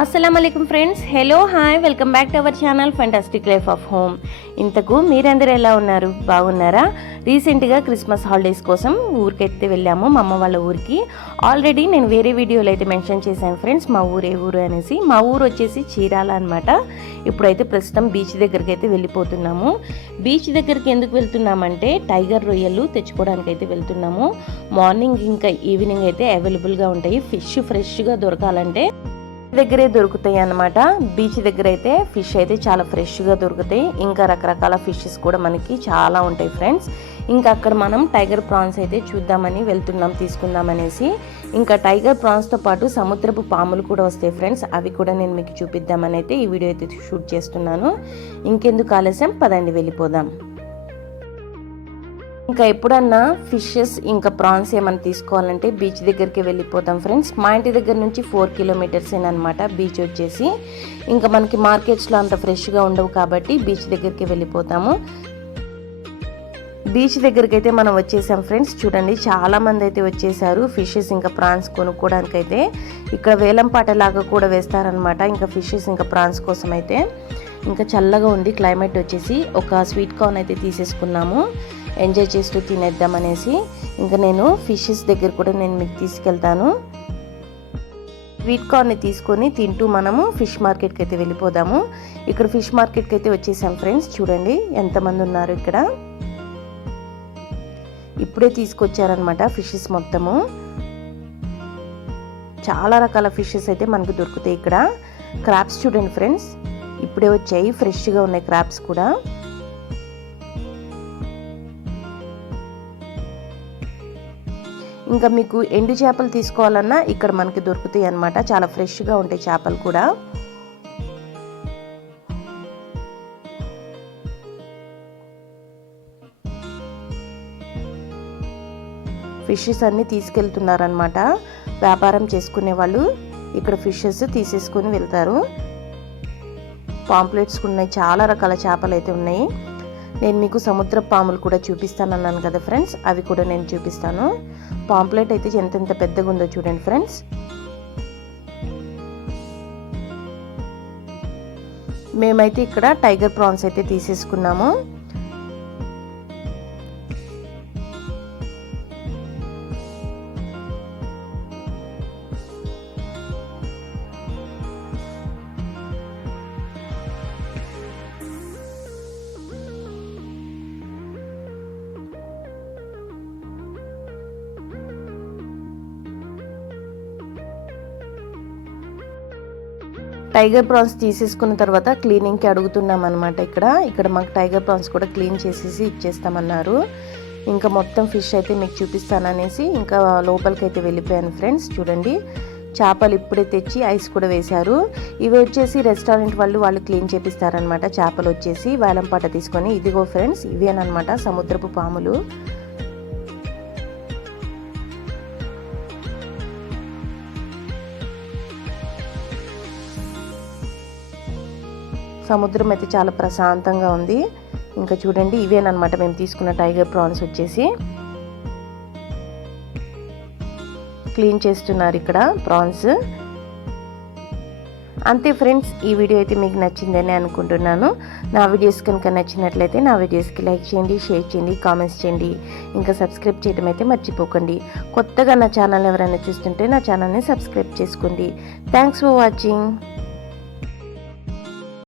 అస్సలం అయికం friends. Hello hi. Welcome back to our channel fantastic life of home ఇంతకు మీరందరూ ఎలా ఉన్నారు? బాగున్నారా? రీసెంట్గా క్రిస్మస్ హాలిడేస్ కోసం ఊరికైతే వెళ్ళాము మా అమ్మ వాళ్ళ ఊరికి. ఆల్రెడీ నేను వేరే వీడియోలో అయితే మెన్షన్ చేశాను ఫ్రెండ్స్ మా ఊరు ఏ ఊరు అనేసి. మా ఊరు వచ్చేసి చీరాల అనమాట ఇప్పుడైతే ప్రస్తుతం బీచ్ దగ్గరికి అయితే వెళ్ళిపోతున్నాము. బీచ్ దగ్గరికి ఎందుకు వెళ్తున్నామంటే టైగర్ రొయ్యలు తెచ్చుకోవడానికి అయితే వెళ్తున్నాము. మార్నింగ్ ఇంకా ఈవినింగ్ అయితే అవైలబుల్గా ఉంటాయి. ఫిష్ ఫ్రెష్గా దొరకాలంటే దగ్గరే దొరుకుతాయి అన్నమాట. బీచ్ దగ్గర అయితే ఫిష్ అయితే చాలా ఫ్రెష్గా దొరుకుతాయి. ఇంకా రకరకాల ఫిషెస్ కూడా మనకి చాలా ఉంటాయి ఫ్రెండ్స్. ఇంకా అక్కడ మనం టైగర్ ప్రాన్స్ అయితే చూద్దామని వెళ్తున్నాం తీసుకుందామనేసి ఇంకా టైగర్ ప్రాన్స్తో పాటు సముద్రపు పాములు కూడా వస్తాయి ఫ్రెండ్స్. అవి కూడా నేను మీకు చూపిద్దామని అయితే ఈ వీడియో అయితే షూట్ చేస్తున్నాను. ఇంకెందుకు ఆలస్యం? పదండి వెళ్ళిపోదాం. ఇంకా ఎప్పుడన్నా ఫిషెస్ ఇంకా ప్రాన్స్ ఏమైనా తీసుకోవాలంటే బీచ్ దగ్గరికి వెళ్ళిపోతాం ఫ్రెండ్స్. మా ఇంటి దగ్గర నుంచి ఫోర్ కిలోమీటర్స్ అనమాట బీచ్ వచ్చేసి. ఇంకా మనకి మార్కెట్స్లో అంత ఫ్రెష్గా ఉండవు కాబట్టి బీచ్ దగ్గరికి వెళ్ళిపోతాము. బీచ్ దగ్గరికి అయితే మనం వచ్చేసాం ఫ్రెండ్స్. చూడండి చాలామంది అయితే వచ్చేసారు ఫిషెస్ ఇంకా ప్రాన్స్ కొనుక్కోవడానికి అయితే ఇక్కడ వేలంపాట లాగా కూడా వేస్తారనమాట ఇంకా ఫిషెస్ ఇంకా ప్రాన్స్ కోసం అయితే ఇంకా చల్లగా ఉంది క్లైమేట్ వచ్చేసి ఒక స్వీట్ కార్న్ అయితే తీసేసుకున్నాము. ఎంజాయ్ చేస్తూ తినేద్దాం అనేసి ఇంకా నేను ఫిషెస్ దగ్గర కూడా నేను మీకు తీసుకెళ్తాను. స్వీట్ కార్న్ని తీసుకొని తింటూ మనము ఫిష్ మార్కెట్కి అయితే వెళ్ళిపోదాము. ఇక్కడ ఫిష్ మార్కెట్కి అయితే వచ్చేసాం ఫ్రెండ్స్. చూడండి ఎంతమంది ఉన్నారు ఇక్కడ. ఇప్పుడే తీసుకొచ్చారనమాట ఫిషెస్ మొత్తము. చాలా రకాల ఫిషెస్ అయితే మనకు దొరుకుతాయి ఇక్కడ. క్రాప్స్ చూడండి ఫ్రెండ్స్. ఇప్పుడే వచ్చాయి. ఫ్రెష్గా ఉన్నాయి క్రాప్స్ కూడా. ఇంకా మీకు ఎండు చేపలు తీసుకోవాలన్నా ఇక్కడ మనకి దొరుకుతాయి అన్నమాట. చాలా ఫ్రెష్గా ఉంటాయి చేపలు కూడా. ఫిషెస్ అన్నీ తీసుకెళ్తున్నారనమాట వ్యాపారం చేసుకునే వాళ్ళు ఇక్కడ ఫిషెస్ తీసేసుకొని వెళ్తారు. పాంప్లెట్స్ ఉన్నాయి. చాలా రకాల చేపలు అయితే ఉన్నాయి. నేను మీకు సముద్ర పాములు కూడా చూపిస్తాను అన్నాను కదా ఫ్రెండ్స్ అవి కూడా నేను చూపిస్తాను. పాంప్లెట్ అయితే ఎంతెంత పెద్దగా ఉందో చూడండి ఫ్రెండ్స్. మేమైతే ఇక్కడ టైగర్ ప్రాన్స్ అయితే తీసేసుకున్నాము. టైగర్ ప్రాన్స్ తీసేసుకున్న తర్వాత క్లీనింగ్కి అడుగుతున్నాం అనమాట ఇక్కడ. ఇక్కడ మాకు టైగర్ ప్రాన్స్ కూడా క్లీన్ చేసేసి ఇచ్చేస్తామన్నారు. ఇంకా మొత్తం ఫిష్ అయితే మీకు చూపిస్తాననేసి ఇంకా లోపలికి అయితే వెళ్ళిపోయాను ఫ్రెండ్స్ చూడండి. చేపలు ఇప్పుడే తెచ్చి ఐస్ కూడా వేశారు. ఇవి వచ్చేసి రెస్టారెంట్ వాళ్ళు వాళ్ళు క్లీన్ చేపిస్తారనమాట చేపలు వచ్చేసి వేలంపాట తీసుకొని ఇదిగో ఫ్రెండ్స్ ఇవేనమాట సముద్రపు పాములు. సముద్రం అయితే చాలా ప్రశాంతంగా ఉంది. ఇంకా చూడండి ఇవేనమాట మేము తీసుకున్న టైగర్ ప్రాన్స్ వచ్చేసి. క్లీన్ చేస్తున్నారు ఇక్కడ ప్రాన్స్. అంతే ఫ్రెండ్స్ ఈ వీడియో అయితే మీకు నచ్చిందని అనుకుంటున్నాను. నా వీడియోస్ కనుక నచ్చినట్లయితే నా వీడియోస్కి లైక్ చేయండి షేర్ చేయండి కామెంట్స్ చేయండి. ఇంకా సబ్స్క్రైబ్ చేయడం అయితే మర్చిపోకండి. కొత్తగా నా ఛానల్ ఎవరైనా చూస్తుంటే నా ఛానల్ని సబ్స్క్రైబ్ చేసుకోండి. Thanks for watching.